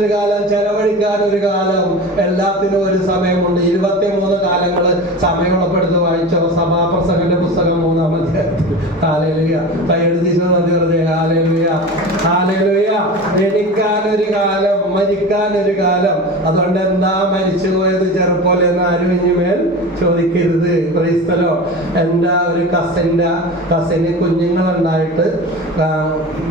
ഒരു കാലം, ചെലവഴിക്കാൻ ഒരു കാലം, എല്ലാത്തിനും ഒരു സമയമുണ്ട്. 23 കാലങ്ങൾ സമയമുള്ളപ്പെടുത്ത് വായിച്ചോ. സഭാപ്രസംഗന്റെ പുസ്തകം 3-ാം അധ്യായത്തിൽ. ഹല്ലേലൂയ. കൈയെടുത്തിച്ചു നന്ദി പറഞ്ഞേ. Hallelujah, hallelujah. ജനിക്കാനൊരു കാലം, മരിക്കാനൊരു കാലം. അതുകൊണ്ട് എന്താ മരിച്ചു പോയത് ചെറുപ്പോലെ എന്ന് ആരും ഇനിമേൽ ചോദിക്കരുത്. ക്രൈസ്തലോ. എൻ്റെ ഒരു കസിന് കുഞ്ഞുങ്ങളുണ്ടായിട്ട്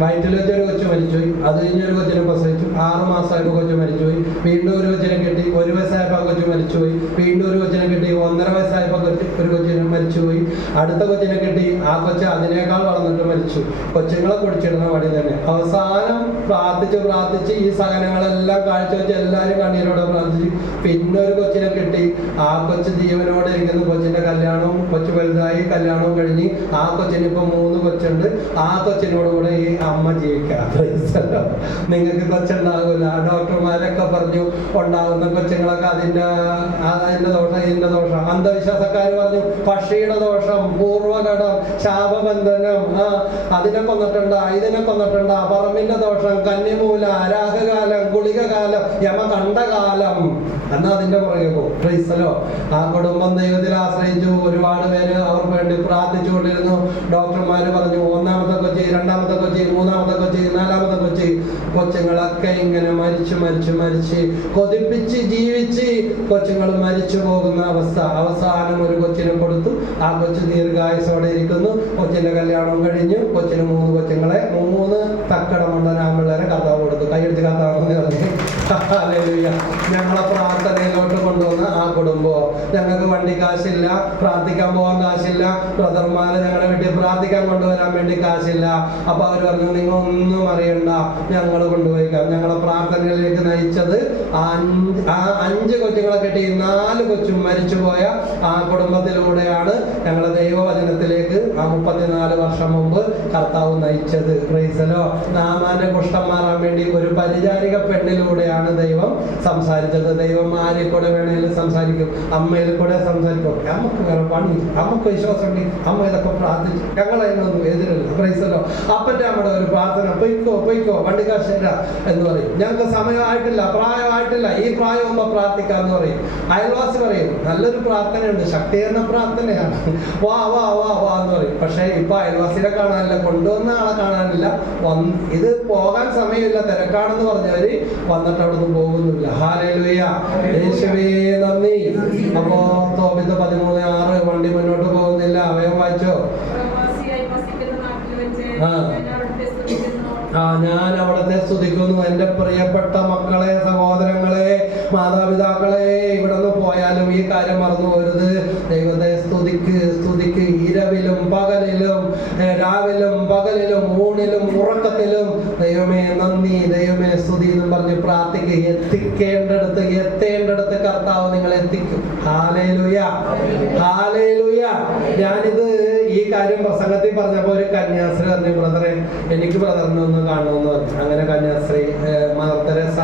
വയറ്റിൽ വെച്ചൊരു കൊച്ചു മരിച്ചുപോയി. അത് കഴിഞ്ഞൊരു കൊച്ചിനെ പ്രസവിച്ചു. 6 മാസമായപ്പോൾ കൊച്ചു മരിച്ചുപോയി. വീണ്ടും ഒരു കൊച്ചിനെ കെട്ടി. 1 വയസ്സായപ്പോൾ കൊച്ചു മരിച്ചുപോയി. വീണ്ടും ഒരു കൊച്ചിനെ കെട്ടി. 1.5 വയസ്സായപ്പോൾ ഒരു കൊച്ചിനെ മരിച്ചുപോയി. അടുത്ത കൊച്ചിനെ കെട്ടി. ആ കൊച്ച് അതിനേക്കാൾ വളർന്നിട്ട് മരിച്ചു. കൊച്ചുങ്ങളെ കുടിച്ചിടുന്ന വഴി തന്നെ. അവസാനം പ്രാർത്ഥിച്ച് ഈ സഹനങ്ങളെല്ലാം കാഴ്ചവെച്ച് എല്ലാവരും കണ്ണീരോടെ പ്രാർത്ഥിച്ചു. പിന്നെ ഒരു കൊച്ചിനെ കെട്ടി. ആ കൊച്ച് ജീവനോടെ ഇരിക്കുന്നു. കൊച്ചിന്റെ കല്യാണവും, കൊച്ചു വലുതായി, കല്യാണവും കഴിഞ്ഞ് ആ കൊച്ചിന് ഇപ്പൊ 3 കൊച്ചുണ്ട്. ആ കൊച്ചിനോടുകൂടെ ഈ അമ്മ ജീവിക്കാം. നിങ്ങൾക്ക് കൊച്ചുണ്ടാകില്ല. ഡോക്ടർമാരൊക്കെ പറഞ്ഞു ഉണ്ടാകുന്ന കൊച്ചുങ്ങളൊക്കെ അതിന്റെ ദോഷം, ഇതിന്റെ ദോഷം. അന്ധവിശ്വാസക്കാർ പറഞ്ഞു പക്ഷിയുടെ ദോഷം, പൂർവ്വഘടം, ശാപബന്ധനം, അതിനെ കൊന്നിട്ടുണ്ടാ, ഇതിനെ കൊന്നിട്ടുണ്ടാ, പറമ്പിന്റെ ദോഷം, കന്നിമൂല, രാഹുകാലം, ഗുളികകാലം, യമകണ്ഠകാലം എന്നാ അതിന്റെ പുറകെ പോകും. ക്രൈസ്തലോ. ആ കുടുംബം ദൈവത്തിൽ ആശ്രയിച്ചു. ഒരുപാട് പേര് അവർക്ക് വേണ്ടി പ്രാർത്ഥിച്ചുകൊണ്ടിരുന്നു. ഡോക്ടർമാര് പറഞ്ഞു 1-ാമത്തെ കൊച്ചി, 2-ാമത്തെ കൊച്ചി, 3-ാമത്തെ കൊച്ചി, 4-ാമത്തെ കൊച്ചി. കൊച്ചുങ്ങളൊക്കെ ഇങ്ങനെ മരിച്ച് കൊതിപ്പിച്ച് ജീവിച്ച് കൊച്ചുങ്ങൾ മരിച്ചു പോകുന്ന അവസ്ഥ. അവസാനം ഒരു കൊച്ചിനെ കൊടുത്തു. ആ കൊച്ചു ദീർഘായുസോടെ ഇരിക്കുന്നു. കൊച്ചിന്റെ കല്യാണം കഴിഞ്ഞു. കൊച്ചിന് 3 കൊച്ചുങ്ങളെ, 3 തക്കടമണ്ടനാമ്പിള്ളേരെ കർത്താവ് കൊടുത്തു. കൈയെടുത്ത് കർത്താവെന്ന് പറഞ്ഞു. ഞങ്ങളെ പ്രാർത്ഥനയിലോട്ട് കൊണ്ടുവന്ന ആ കുടുംബം. ഞങ്ങൾക്ക് വണ്ടി കാശില്ല, പ്രാർത്ഥിക്കാൻ പോകാൻ കാശില്ല, ബ്രദർമാരെ ഞങ്ങളുടെ വീട്ടിൽ പ്രാർത്ഥിക്കാൻ കൊണ്ടുവരാൻ വേണ്ടി കാശില്ല. അപ്പൊ അവർ പറഞ്ഞു നിങ്ങൾ ഒന്നും അറിയണ്ട, ഞങ്ങൾ കൊണ്ടുപോയിക്കാം. ഞങ്ങളെ പ്രാർത്ഥനയിലേക്ക് നയിച്ചത് ആ 5 കൊച്ചുങ്ങളെ കെട്ടി 4 കൊച്ചും മരിച്ചുപോയ ആ കുടുംബത്തിലൂടെയാണ് ഞങ്ങളെ ദൈവവചനത്തിലേക്ക് ആ 34 വർഷം മുമ്പ് കർത്താവ് നയിച്ചത്. പ്രൈസലോ. നാമാന്റെ കുഷ്ഠം മാറാൻ വേണ്ടി ഒരു പരിചാരിക പെണ്ണിലൂടെയാണ് ദൈവം സംസാരിച്ചത്. ദൈവം ആരെ കൂടെ വേണേലും സംസാരിക്കും. അമ്മയിൽ കൂടെ സംസാരിക്കും. നമുക്ക് വേറെ പണി, നമുക്ക് വിശ്വാസം ഉണ്ട്, അമ്മ ഇതൊക്കെ പ്രാർത്ഥിച്ചു. ഞങ്ങൾ അതിനൊന്നും എതിരല്ല. പ്രൈസലോ. അപ്പൻ്റെ അമ്മയുടെ ഒരു പ്രാർത്ഥന, പൊയ്ക്കോ വണ്ടിക്കാശര എന്ന് പറയും. ഞങ്ങൾക്ക് സമയമായിട്ടില്ല, പ്രായമായിട്ടില്ല, ഈ പ്രായമാകുമ്പോ പ്രാർത്ഥിക്കാന്ന് പറയും. അയൽവാസി പറയും നല്ലൊരു പ്രാർത്ഥനയുണ്ട്, ശക്തീകരണ പ്രാർത്ഥനയാണ്, വാ എന്ന് പറയും. പക്ഷെ ഇപ്പൊ അയൽവാസിനെ കാണാനില്ല, കൊണ്ടുവന്ന ആളെ കാണാനില്ല. ഇത് പോകാൻ സമയമില്ല, തിരക്കാണെന്ന് പറഞ്ഞവര് വന്നിട്ട് അവിടെ നിന്ന് പോകുന്നില്ല. ഹല്ലേലൂയ. യേശുവേ നന്ദി. അപ്പോ തോബിത്ത് 13:6 വണ്ടി മുന്നോട്ട് പോകുന്നില്ല. അവയം വായിച്ചോ. ഞാൻ അവിടത്തെ സ്തുതിക്കുന്നു. എൻ്റെ പ്രിയപ്പെട്ട മക്കളെ, സഹോദരങ്ങളെ, മാതാപിതാക്കളെ, ഇവിടെ നിന്ന് പോയാലും ഈ കാര്യം മറന്നു പോരുത്. ദൈവത്തെ സ്തുതിക്ക് ഇരവിലും പകലിലും, രാവിലും പകലിലും, ഊണിലും ഉറക്കത്തിലും ദൈവമേ നന്ദി, ദൈവമേ സ്തുതി എന്നും പറഞ്ഞ് പ്രാർത്ഥിക്കുക. എത്തേണ്ടടുത്ത് കർത്താവ് നിങ്ങളെ എത്തിക്കും. Hallelujah, hallelujah. ഞാനിത് ഈ കാര്യം പ്രസംഗത്തിൽ പറഞ്ഞപ്പോൾ ഒരു കന്യാസ്ത്രീ പറഞ്ഞു, ബ്രദറെ എനിക്ക് ബ്രദറിനെ ഒന്ന് കാണണമെന്ന് പറഞ്ഞു. അങ്ങനെ കന്യാസ്ത്രീ മദർ തെരേസ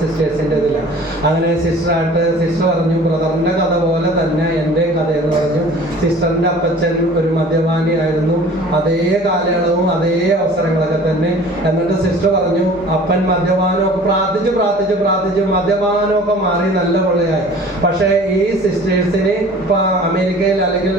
സിസ്റ്റേഴ്സിന്റെ ഇതില്ല. അങ്ങനെ സിസ്റ്റർ പറഞ്ഞു ബ്രദറിന്റെ കഥ പോലെ തന്നെ എൻ്റെ കഥയെന്ന് പറഞ്ഞു. സിസ്റ്ററിന്റെ അപ്പച്ചൻ ഒരു മദ്യപാനിയായിരുന്നു. അതേ കാലയളവും അതേ അവസരങ്ങളൊക്കെ തന്നെ. എന്നിട്ട് സിസ്റ്റർ പറഞ്ഞു അപ്പൻ മദ്യപാനമൊക്കെ പ്രാർത്ഥിച്ച് മദ്യപാനമൊക്കെ മാറി നല്ല കൊള്ളയായി. പക്ഷേ ഈ സിസ്റ്റേഴ്സിന് ഇപ്പൊ അമേരിക്കയിൽ അല്ലെങ്കിൽ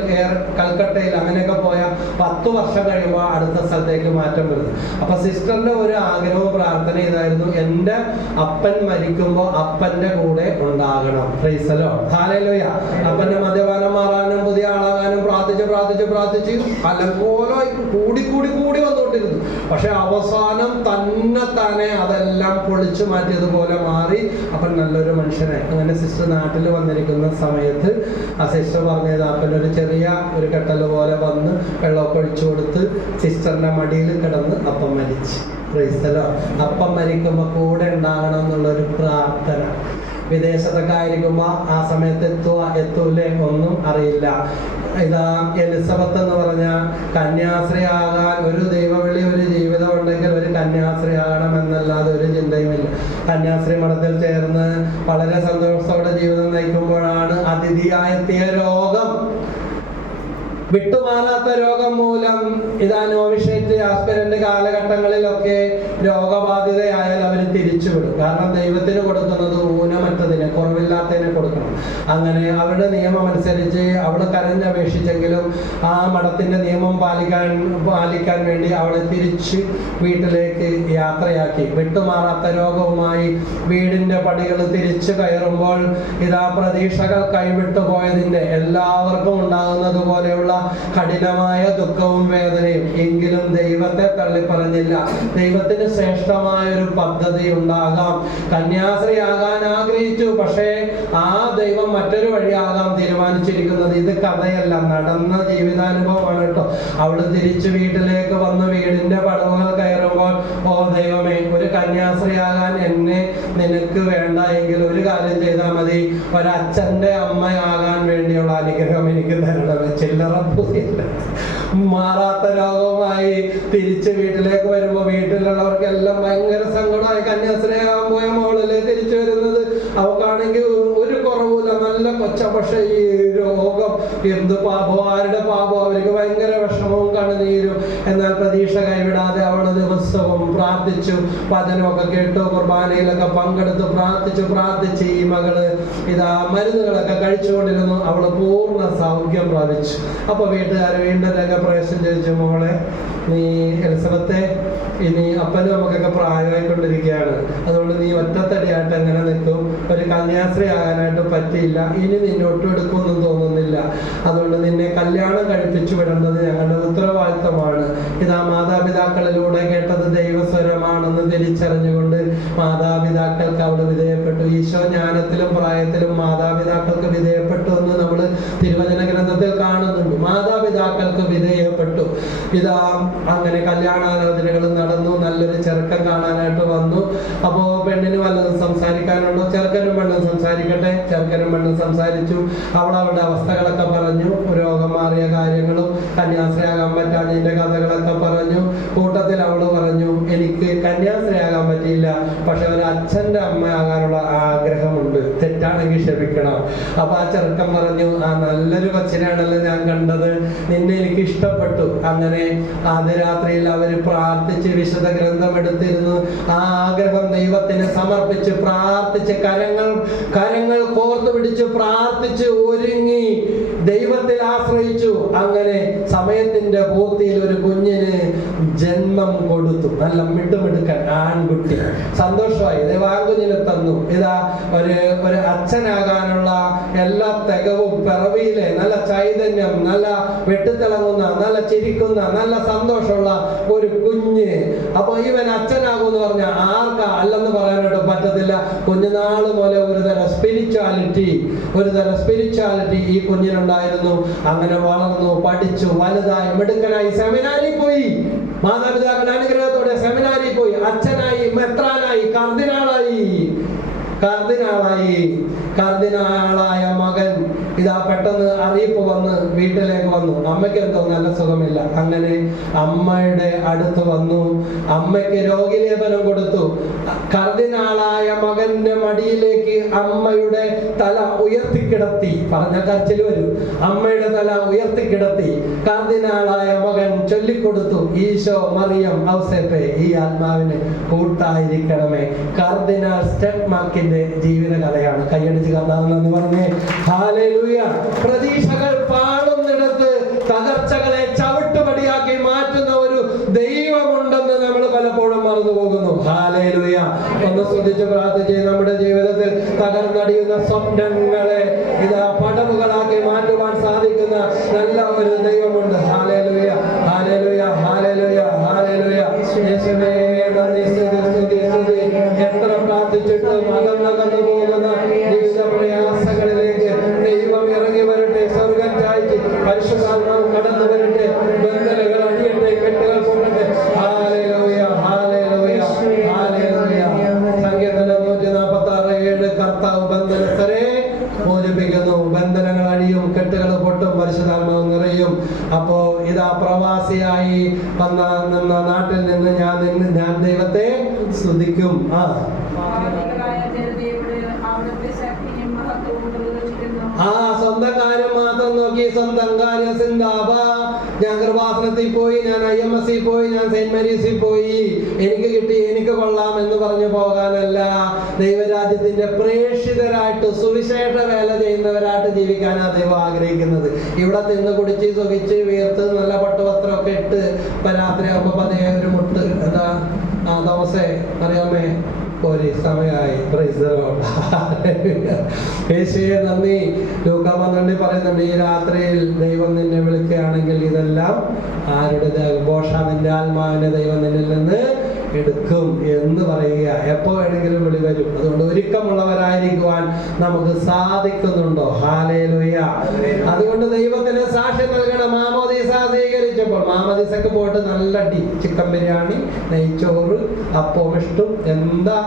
കൽക്കട്ടയിൽ അങ്ങനെയൊക്കെ പോയാൽ 10 വർഷം കഴിയുമ്പോൾ അടുത്ത സ്ഥലത്തേക്ക് മാറ്റം വരുന്നു. അപ്പൊ സിസ്റ്ററിന്റെ ഒരു ആഗ്രഹവും പ്രാർത്ഥന ഇതായിരുന്നു, എൻ്റെ അപ്പൻ മരിക്കുമ്പോൾ അപ്പന്റെ കൂടെ ഉണ്ടാകണം. പ്രൈസലോ. ഹല്ലേലൂയ. അപ്പന്റെ മദ്യപാനം മാറാനും പുതിയ ആളാകാനും പ്രാർത്ഥിച്ച് അലങ്കോലമായി കൂടി വന്നുകൊണ്ടിരുന്നു. പക്ഷെ അവസാനം തന്നെ അതെല്ലാം പൊളിച്ചു മാറ്റിയതുപോലെ മാറി അപ്പൻ നല്ലൊരു മനുഷ്യനായി. അങ്ങനെ സിസ്റ്റർ നാട്ടിൽ വന്നിരിക്കുന്ന സമയത്ത് ആ സിസ്റ്റർ പറഞ്ഞത് അപ്പനൊരു ചെറിയ ഒരു കെട്ടൽ പോലെ വന്ന് വെള്ളമൊക്കെ ഒഴിച്ചു കൊടുത്ത് സിസ്റ്ററിന്റെ മടിയിൽ കിടന്ന് അപ്പം മരിച്ചു. പ്രൈസലോ. അപ്പം മരിക്കുമ്പോൾ കൂടെ ഉണ്ടാകണം എന്നുള്ളൊരു പ്രാർത്ഥന. വിദേശത്തൊക്കെ ആയിരിക്കുമ്പോൾ ആ സമയത്ത് എത്തൂലേ ഒന്നും അറിയില്ല. ഇതാ എലിസബത്ത് എന്ന് പറഞ്ഞ കന്യാസ്ത്രീ ആകാൻ ഒരു ദൈവവിളി, ഒരു ജീവിതം ഉണ്ടെങ്കിൽ ഒരു കന്യാസ്ത്രീ ആകണം എന്നല്ലാതെ ഒരു ചിന്തയുമില്ല. കന്യാസ്ത്രീ മഠത്തിൽ ചേർന്ന് വളരെ സന്തോഷത്തോടെ ജീവിതം നയിക്കുമ്പോഴാണ് അതിഥിയായെത്തിയ രോഗം വിട്ടുമാറാത്ത രോഗം മൂലം ഇതാ നോവിഷേറ്റ് ആസ്പിരന്റ് കാലഘട്ടങ്ങളിലൊക്കെ രോഗബാധിതയായാൽ അവർ തിരിച്ചുവിടും. കാരണം ദൈവത്തിന് കൊടുക്കുന്നത് ഊനമറ്റതിനെ, കുറവില്ലാത്തതിനെ കൊടുക്കണം. അങ്ങനെ അവരുടെ നിയമം അനുസരിച്ച് അവള് കരഞ്ഞപേക്ഷിച്ചെങ്കിലും ആ മഠത്തിന്റെ നിയമം പാലിക്കാൻ വേണ്ടി അവളെ തിരിച്ച് വീട്ടിലേക്ക് യാത്രയാക്കി. വിട്ടുമാറാത്ത രോഗവുമായി വീടിന്റെ പടികൾ തിരിച്ചു കയറുമ്പോൾ ഇതാ പ്രതീക്ഷകൾ കൈവിട്ടു പോയതിന്റെ എല്ലാവർക്കും ഉണ്ടാകുന്നത് പോലെയുള്ള കഠിനമായ ദുഃഖവും വേദനയും. എങ്കിലും ദൈവത്തെ തള്ളിപ്പറഞ്ഞില്ല. ദൈവത്തിന് ശ്രേഷ്ഠമായ ഒരു പദ്ധതി ഉണ്ടാകാം. കന്യാസ്ത്രീയാകാൻ ആഗ്രഹിച്ചു, പക്ഷേ ആ ദൈവം മറ്റൊരു വഴിയാകാം തീരുമാനിച്ചിരിക്കുന്നത്. ഇത് കഥയല്ല, നടന്ന ജീവിതാനുഭവമാണ് കേട്ടോ. അവള് തിരിച്ചു വീട്ടിലേക്ക് വന്ന് വീടിന്റെ പടവുകൾ കയറുമ്പോൾ, ഓ ദൈവമേ, ഒരു കന്യാസ്ത്രീയാകാൻ എന്നെ നിനക്ക് വേണ്ട എങ്കിൽ ഒരു കാര്യം ചെയ്താൽ മതി, ഒരച്ഛന്റെ അമ്മയാകാൻ വേണ്ടിയുള്ള അനുഗ്രഹം എനിക്ക് തരണം. ചില്ലറ പൂതിയില്ല. മാറാത്ത രോഗവുമായി തിരിച്ച് വീട്ടിലേക്ക് വരുമ്പോ വീട്ടിലുള്ളവർക്കെല്ലാം ഭയങ്കര സങ്കടമായി. കന്യാസ്ത്രീയാകാൻ പോയ മോളിലെ തിരിച്ചു വരുന്നത്. അവക്കാണെങ്കിൽ ഒരു കുറവുമില്ല, നല്ല കൊച്ച. പക്ഷെ ഈ രോഗം എന്ത് പാപോ, ആരുടെ പാപോ, അവർക്ക് ഭയങ്കര വിഷമവും കണ്ണുനീരും. എന്നാൽ പ്രതീക്ഷ കൈവിടാതെ അവള് ദിവസവും പ്രാർത്ഥിച്ചു, വചനമൊക്കെ കേട്ടു, കുർബാനയിലൊക്കെ പങ്കെടുത്ത് പ്രാർത്ഥിച്ച് ഈ മകള് ഇതാ മരുന്നുകളൊക്കെ കഴിച്ചുകൊണ്ടിരുന്നു. അവള് പൂർണ്ണ സൗഖ്യം പ്രാപിച്ചു. അപ്പൊ വീട്ടുകാർ വീണ്ടും രംഗപ്രവേശം ചോദിച്ചു, മോളെ നീ എലിസബത്തെ, ഇനി അപ്പനും നമുക്കൊക്കെ പ്രായമായിക്കൊണ്ടിരിക്കുകയാണ്, അതുകൊണ്ട് നീ ഒറ്റത്തടിയായിട്ട് എങ്ങനെ നിൽക്കും? ഒരു കന്യാസ്ത്രീ ആകാനായിട്ട് പറ്റിയില്ല, ഇനി നിന്നെ ഒട്ടും എടുക്കുമെന്നും തോന്നുന്നില്ല. അതുകൊണ്ട് നിന്നെ കല്യാണം കഴിപ്പിച്ചു വിടേണ്ടത് ഞങ്ങളുടെ ഉത്തരവാദിത്തമാണ്. ഇതാ മാതാപിതാക്കളിലൂടെ കേട്ടത് ദൈവസ്വരമാണെന്ന് തിരിച്ചറിഞ്ഞുകൊണ്ട് മാതാപിതാക്കൾക്ക് അവിടെ വിധേയപ്പെട്ടു. ഈശോ ജ്ഞാനത്തിലും പ്രായത്തിലും മാതാപിതാക്കൾക്ക് വിധേയപ്പെട്ടു എന്ന് നമ്മൾ തിരുവചന ഗ്രന്ഥത്തിൽ കാണുന്നുണ്ട്. മാതാപിതാക്കൾക്ക് വിധേയപ്പെട്ടു. ഇതാ അങ്ങനെ കല്യാണാലോചനകൾ നടന്നു. നല്ലൊരു ചെറുക്കൻ കാണാനായിട്ട് വന്നു. അപ്പോ പെണ്ണിന് വല്ലതും സംസാരിക്കാനുണ്ടോ? ചെറുക്കനും പെണ്ണും സംസാരിക്കട്ടെ. ചെറുക്കനും പെണ്ണും സംസാരിച്ചു. അവളുടെ അവസ്ഥകളൊക്കെ പറഞ്ഞു, രോഗം മാറിയ കാര്യങ്ങളും കന്യാസ്ത്രീയാകാൻ പറ്റാഞ്ഞതിന്റെ കഥകളൊക്കെ പറഞ്ഞു. കൂട്ടത്തിൽ അവള് പറഞ്ഞു, എനിക്ക് കന്യാസ്ത്രീയാകാൻ പറ്റിയില്ല, പക്ഷെ ഒരു അച്ഛന്റെ അമ്മയാകാനുള്ള ആഗ്രഹമുണ്ട്, തെറ്റാണെങ്കിൽ ക്ഷമിക്കണം. അപ്പൊ ആ ചെറുക്കൻ പറഞ്ഞു, ആ നല്ലൊരു കൊച്ചിനാണല്ലോ ഞാൻ കണ്ടത്, നിന്നെ എനിക്ക് ഇഷ്ടപ്പെട്ടു. അങ്ങനെ ആദ്യരാത്രിയിൽ അവര് പ്രാർത്ഥിച്ച് വിശുദ്ധ ഗ്രന്ഥം എടുത്തിരുന്നു. ആ ആഗ്രഹം ദൈവത്തിന് സമർപ്പിച്ച് പ്രാർത്ഥിച്ച് കരങ്ങൾ കോർത്തു പിടിച്ച് പ്രാർത്ഥിച്ച് ഒരുങ്ങി ദൈവത്തിൽ ആശ്രയിച്ചു. അങ്ങനെ സമയത്തിന്റെ പൂർത്തിയിൽ ഒരു കുഞ്ഞിന് ജന്മം കൊടുത്തു. നല്ല മിടുമിടുക്കൻ ആൺകുട്ടി. സന്തോഷമായി. ദൈവാകുഞ്ഞിനെ തന്നു. ഇതാ ഒരു അച്ഛനാകാനുള്ള എല്ലാ തികവും പിറവിയിലെ നല്ല ചൈതന്യം, നല്ല വെട്ടിത്തിളങ്ങുന്ന, നല്ല ചിരിക്കുന്ന, നല്ല സന്തോഷമുള്ള ഒരു കുഞ്ഞ്. അപ്പൊ ഇവൻ അച്ഛനാകുമെന്ന് പറഞ്ഞാൽ ആർക്കാ അല്ലെന്ന് പറയാനായിട്ട് പറ്റത്തില്ല. കുഞ്ഞുനാള് പോലെ ഒരു തരം സ്പിരിച്വാലിറ്റി ഈ കുഞ്ഞിനുണ്ടായിരുന്നു. അങ്ങനെ വളർന്നു, പഠിച്ചു, വലുതായി, മിടുക്കനായി, സെമിനാരിൽ പോയി. മാതാപിതാക്കളുടെ അനുഗ്രഹത്തോടെ സെമിനാരിൽ പോയി. അച്ഛനായി, മെത്രാനായി, കർദിനാളായ മകൻ ഇതാ പെട്ടെന്ന് അറിയിപ്പ് വന്ന് വീട്ടിലേക്ക് വന്നു. അമ്മയ്ക്ക് എന്തോ നല്ല സുഖമില്ല. അങ്ങനെ അമ്മയുടെ അടുത്ത് വന്നു. അമ്മയ്ക്ക് രോഗിലേപനം കൊടുത്തു. കർദിനാളായ മകന്റെ മടിയിലേക്ക് അമ്മയുടെ തല ഉയർത്തിക്കിടത്തി. പറഞ്ഞ കരച്ചിൽ വരും. അമ്മയുടെ തല ഉയർത്തിക്കിടത്തി കർദിനാളായ മകൻ ചൊല്ലിക്കൊടുത്തു, ഈശോ മറിയം ഔസേപ്പേ, ഈ ആത്മാവിന് കൂട്ടായിരിക്കണമേ. കർദിനാൾ സ്റ്റെപ്മാക്കിന്റെ ജീവിത കഥയാണ്. കൈയടിച്ച് കഥാന്ന് പറഞ്ഞേ ഹല്ലേലൂയ. പ്രതീക്ഷകൾ പാടുന്നിടത്ത് തകർച്ചകളെ ചവിട്ടുപടിയാക്കി മാറ്റുന്ന ഒരു ദൈവമുണ്ടെന്ന് നമ്മൾ പലപ്പോഴും മറന്നു പോകുന്നു. ഹല്ലേലൂയ. ഒന്ന് ശ്രദ്ധിച്ച് പ്രാർത്ഥിച്ച് നമ്മുടെ ജീവിതത്തിൽ തകർന്നടിയുന്ന സ്വപ്നങ്ങളെ ഇതാ പടവുകളാക്കി മാറ്റുവാൻ സാധിക്കുന്ന നല്ല ഒരു ദൈവമുണ്ട്. Hallelujah, hallelujah, hallelujah, hallelujah. യേശുവേ നന്ദി, സ്തുതി. എത്ര പ്രാർത്ഥിച്ചിട്ടും അകന്നു പോകുന്ന ജീവിത പ്രയാസങ്ങളിലേക്ക് ദൈവം ഇറങ്ങി വരട്ടെ. സ്വർഗ്ഗം ചായ്ച്ച് പരിശുദ്ധാത്മാവ് കടന്നു വരട്ടെ. ബന്ധനങ്ങൾ അടിയട്ടെ, കെട്ടുകൾ പൊങ്ങട്ടെ. Hallelujah, hallelujah, hallelujah. സങ്കീർത്തനം 146:7 കർത്താവ് ബന്ധനസ്ഥരെ മോചിപ്പിക്കുന്നു. ബന്ധനങ്ങൾ അഴിയും, കെട്ടുകൾ പൊട്ടും, പരിശുദ്ധാത്മാവ് നിറയും. അപ്പോ ഇതാ പ്രവാസിയായി നിന്ന നാട്ടിൽ നിന്ന് ഞാൻ ദൈവത്തെ സ്തുതിക്കും. സ്വന്തം കാര്യം മാത്രം നോക്കി സ്വന്തം കാര്യം സിന്താബ. ഞാൻ കൃപാസനത്തിൽ പോയി, ഞാൻ IMS പോയി, ഞാൻ സെന്റ് മേരീസിൽ പോയി, എനിക്ക് കിട്ടി, എനിക്ക് കൊള്ളാം എന്ന് പറഞ്ഞു പോകാനല്ല. ദൈവരാജ്യത്തിന്റെ പ്രേക്ഷിതരായിട്ട് സുവിശേഷ വേല ചെയ്യുന്നവരായിട്ട് ജീവിക്കാനാണ് ദൈവം ആഗ്രഹിക്കുന്നത്. ഇവിടെ തിന്ന് കുടിച്ച് സുഖിച്ച് വീർത്ത് നല്ല പട്ടുവസ്ത്രമൊക്കെ ഇട്ട് രാത്രിയാകുമ്പോ പതിയെ ഒരു മുട്ട് എന്താ താമസേ അറിയാമേ ഒരു സമയമായി. യേശുവേ നന്ദി. ലൂക്കാ 12 പറയുന്നുണ്ട്, ഈ രാത്രിയിൽ ദൈവം നിന്നെ വിളിക്കുകയാണെങ്കിൽ ഇതെല്ലാം ആരുടെ ഘോഷ നിന്റെ ആത്മാവിനെ ദൈവം നിന്നിൽ നിന്ന് എടുക്കും എന്ന് പറയുക. എപ്പോ വേണമെങ്കിലും വിളി വരും. അതുകൊണ്ട് ഒരുക്കമുള്ളവരായിരിക്കുവാൻ നമുക്ക് സാധിക്കുന്നുണ്ടോ? ഹല്ലേലൂയ. അതുകൊണ്ട് ദൈവത്തിന് സാക്ഷ്യം നൽകണം. മാമോദീസ സ്വീകരിച്ചപ്പോൾ മാമോദീസക്ക് പോയിട്ട് നല്ല ചിക്കൻ ബിരിയാണി, നെയ്ച്ചോറ്, അപ്പം ഇഷ്ടം എന്താ.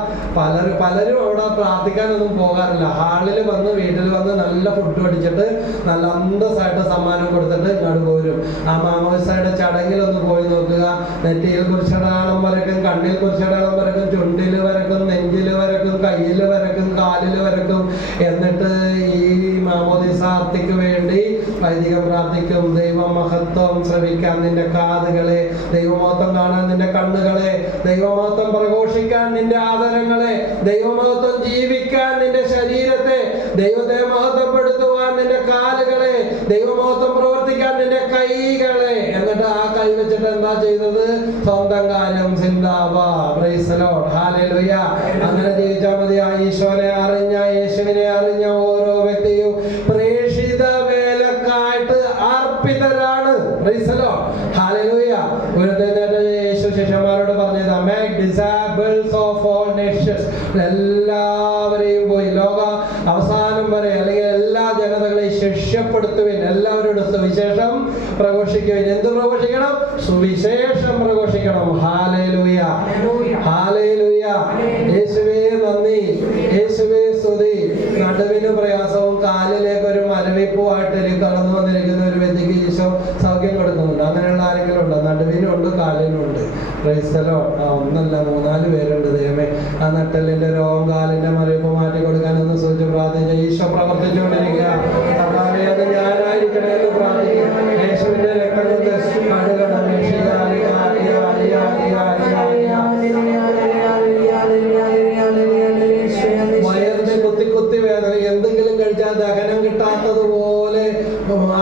പലരും അവിടെ പ്രാർത്ഥിക്കാനൊന്നും പോകാറില്ല. ഹാളിൽ വന്ന് വീട്ടിൽ വന്ന് നല്ല ഫുഡ് അടിച്ചിട്ട് നല്ല അന്തസ്സായിട്ട് സമ്മാനം കൊടുത്തിട്ട് ഇങ്ങോട്ട് പോരും. ആ മാമോദീസയുടെ ചടങ്ങിലൊന്ന് പോയി നോക്കുക. നെറ്റിയിൽ കുറിച്ചടയാളം വരയ്ക്കും, കണ്ണിൽ കുറിച്ചടയാളം വരയ്ക്കും, ചുണ്ടിൽ വരക്കും, നെഞ്ചിൽ വരക്കും, കയ്യിൽ വരക്കും, കാലിൽ വരക്കും. എന്നിട്ട് ഈ മാമോദീസാർത്തിക്ക് വേണ്ടി വൈദികം പ്രാർത്ഥിക്കും. ദൈവമഹത്വം ശ്രവിക്കാൻ നിന്റെ കാതുകളെ, ദൈവമഹത്വം കാണാൻ നിന്റെ കണ്ണുകളെ, ദൈവമഹത്വം പ്രഘോഷിക്കാൻ നിന്റെ ആദരങ്ങളെ, ദൈവമഹത്വം ജീവിക്കാൻ നിന്റെ ശരീരത്തെ, ദൈവത്തെ മഹത്വപ്പെടുത്തുവാൻ നിന്റെ കാലുകളെ, ദൈവമഹത്വം പ്രവർത്തിക്കാൻ നിന്റെ കൈകളെ. എന്നിട്ട് ആ കൈ വെച്ചിട്ട് എന്താ ചെയ്തത്? സ്വന്തം കാര്യം സിന്ദാബ. Praise the Lord. ഹല്ലേലൂയ. അങ്ങനെ ജീവിച്ചാൽ മതി. ഈശോനെ അറിഞ്ഞ, യേശുവിനെ അറിഞ്ഞ ഓരോ വ്യക്തിയും പ്രേക്ഷിത വേലക്കായിട്ട് അർപ്പിതരാണ്. Praise the Lord. ഹല്ലേലൂയ. ഒരു യേശു ശിഷ്യന്മാരോട് പറഞ്ഞത്, make disciples of all nations. എല്ലാവരെയും പോയി ലോക അവസാനം വരെ അല്ലെങ്കിൽ എല്ലാ ജനതകളെയും ശിഷ്യപ്പെടുത്തുവിൻ. എല്ലാവരോടും സുവിശേഷം പ്രഘോഷിക്കുവിൻ. എന്ത് പ്രഘോഷിക്കണം? സുവിശേഷം പ്രഘോഷിക്കണം. ഹല്ലേലൂയ. ഹല്ലേലൂയ. യേശുവേ നന്ദി, യേശുവേ സ്തുതി. നടുവിന് പ്രയാസവും കാലിലേക്ക് ഒരു മരവിപ്പുമായിട്ട് കടന്നു വന്നിരിക്കുന്ന ഒരു വ്യക്തിക്ക് ഈശോ സൗഖ്യം കൊടുക്കുന്നുണ്ട്. അങ്ങനെയുള്ള ആരെങ്കിലും ഉണ്ടോ? നടുവിനും ഉണ്ട്, കാലിനും ഉണ്ട്. Price the Lord. ഒന്നല്ല 3-4 പേരുണ്ട്. ദൈവമേ, ആ നട്ടലിന്റെ രോഗം, കാലിന്റെ മരവിപ്പ് മാറ്റി കൊടുക്കാനൊന്ന് സൂചിച്ച് പ്രാർത്ഥിച്ച ഈശോ പ്രവർത്തിച്ചുകൊണ്ടിരിക്കുക. കർത്താവേ, അത് ഞാനായിരിക്കണേ എന്ന് പ്രാർത്ഥിക്കും. യേശുവിന്റെ രക്തം കൊണ്ട് കടുകട വയറിന് കുത്തി വേദന, എന്തെങ്കിലും കഴിച്ചാൽ ദഹനം കിട്ടാത്തതുപോലെ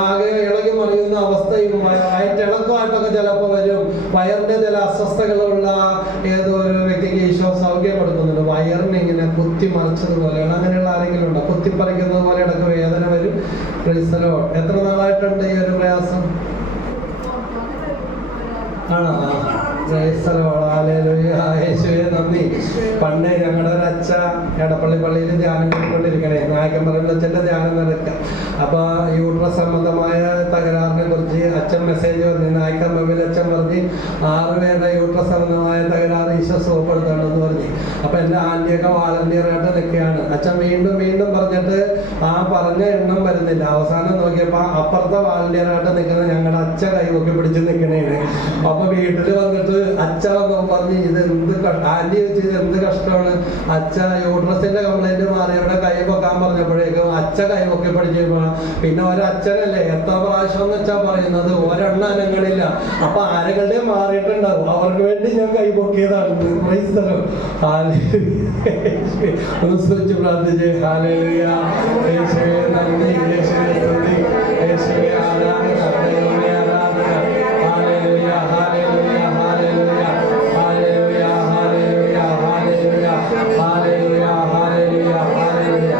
ആകെ ഇളകി മറിയുന്ന അവസ്ഥയും വയറ്റിളക്കമായിട്ടൊക്കെ ചിലപ്പോൾ വരും. വയറിന്റെ ചില അസ്വസ്ഥതകളുള്ള ഏതോ ഒരു വ്യക്തിക്ക് ഈശോ സൗഖ്യം കൊടുക്കുന്നുണ്ട്. വയറിന് ഇങ്ങനെ കുത്തി മറിച്ചതുപോലെയാണ്. അങ്ങനെയുള്ള ആരെങ്കിലും ഉണ്ടോ? കുത്തിപ്പറിക്കുന്നത് പോലെ ഇടയ്ക്ക് വേദന വരും. Price the Lord. എത്ര നാളായിട്ടുണ്ട് ഈ ഒരു പ്രയാസം? ആണോ? യേശുവേ നന്ദി. പണ്ട് ഞങ്ങളുടെ ഒരു അച്ഛ എടപ്പള്ളി പള്ളിയിൽ ധ്യാനം കൊണ്ടിരിക്കണേ, നായകമ്പറമ്പിൽ അച്ഛൻ്റെ ധ്യാനം നടക്കുക. അപ്പൊ യൂട്രസ് സംബന്ധമായ തകരാറിനെ കുറിച്ച് അച്ഛൻ മെസ്സേജ് പറഞ്ഞു. നായകമ്പറമ്പിൽ അച്ഛൻ പറഞ്ഞ് 6 പേരുടെ യൂട്രസ് സംബന്ധമായ തകരാറ് ഈശോ സുഖപ്പെടുത്തണമെന്ന് പറഞ്ഞു. അപ്പൊ എൻ്റെ ആന്റിയൊക്കെ വാളണ്ടിയറായിട്ട് നിൽക്കുകയാണ്. അച്ഛൻ വീണ്ടും വീണ്ടും പറഞ്ഞിട്ട് ആ പറഞ്ഞ എണ്ണം വരുന്നില്ല. അവസാനം നോക്കിയപ്പോ അപ്പുറത്തെ വാളണ്ടിയറായിട്ട് നിൽക്കുന്ന ഞങ്ങളുടെ അച്ഛ കൈവൊക്കെ പിടിച്ച് നിൽക്കണേന്. അപ്പൊ വീട്ടിൽ വന്നിട്ട് അച്ഛ പറഞ്ഞ് ഇത് എന്ത് ആന്റി വെച്ച് ഇത് എന്ത് കഷ്ടമാണ്. അച്ഛ യൂട്രസിന്റെ കംപ്ലൈന്റ് മാറി അവിടെ കൈ പൊക്കാൻ പറഞ്ഞപ്പോഴേക്കും അച്ഛ കൈവൊക്കെ പിടിച്ച് പിന്നെ ഒരച്ഛനല്ലേ എത്ര പ്രാവശ്യം എന്ന് വെച്ചാ പറയുന്നത്, ഒരെണ്ണ അനങ്ങളില്ല. അപ്പൊ ആരെകളുടെ മാറിയിട്ടുണ്ടാവും. അവർക്ക് വേണ്ടി ഞാൻ കൈ പൊക്കിയതാണ്. ഒന്ന് സ്തുതിച്ച് പ്രാർത്ഥിച്ച് ഹല്ലേലൂയ. യേശുവേ നന്ദി, യേശുവേ സ്തുതി, യേശുവേ ആരാധന, ദൈവമേ ആരാധന. Hallelujah, hallelujah, hallelujah, hallelujah, hallelujah, hallelujah, hallelujah, hallelujah, hallelujah.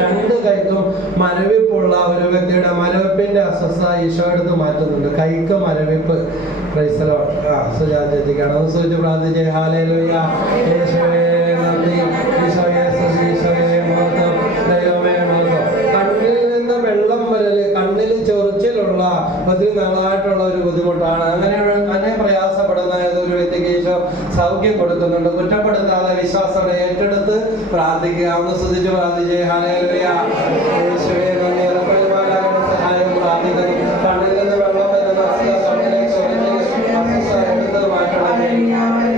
രണ്ട് കൈക്കും മരവിപ്പുള്ള ഒരു വ്യക്തിയുടെ മരവിപ്പിന്റെ അസ്വസ്ഥത ഈശോ എടുത്ത് മാറ്റുന്നുണ്ട്. കൈക്ക് മരവിപ്പ്. Praise the Lord. സുജാതയ്ക്കാണ് സൂചിച്ച് പ്രാർത്ഥിച്ചേ. ഹല്ലേലൂയ. യേശുവേ നന്ദി, ഈശോയെ സ്തുതി, ഈശോയെ മഹത്വം, ദൈവമേ മഹത്വം. കണ്ണിൽ നിന്ന് വെള്ളം വരല്, കണ്ണിൽ ചൊറിച്ചിലുള്ള ഒത്തിരി നാളായിട്ടുള്ള ഒരു ബുദ്ധിമുട്ടാണ്. അങ്ങനെ പ്രയാസപ്പെടുന്ന ഏതൊരു വ്യക്തിക്ക് ഈശോ സൗഖ്യം കൊടുക്കുന്നുണ്ട്. കുറ്റപ്പെടുത്താതെ വിശ്വാസത്തോടെ ഏറ്റെടുത്ത് പ്രാർത്ഥിക്കുക. ഒന്ന് സ്തുതിച്ച് പ്രാർത്ഥിച്ചേ. ഹല്ലേലൂയ. യേശുവേ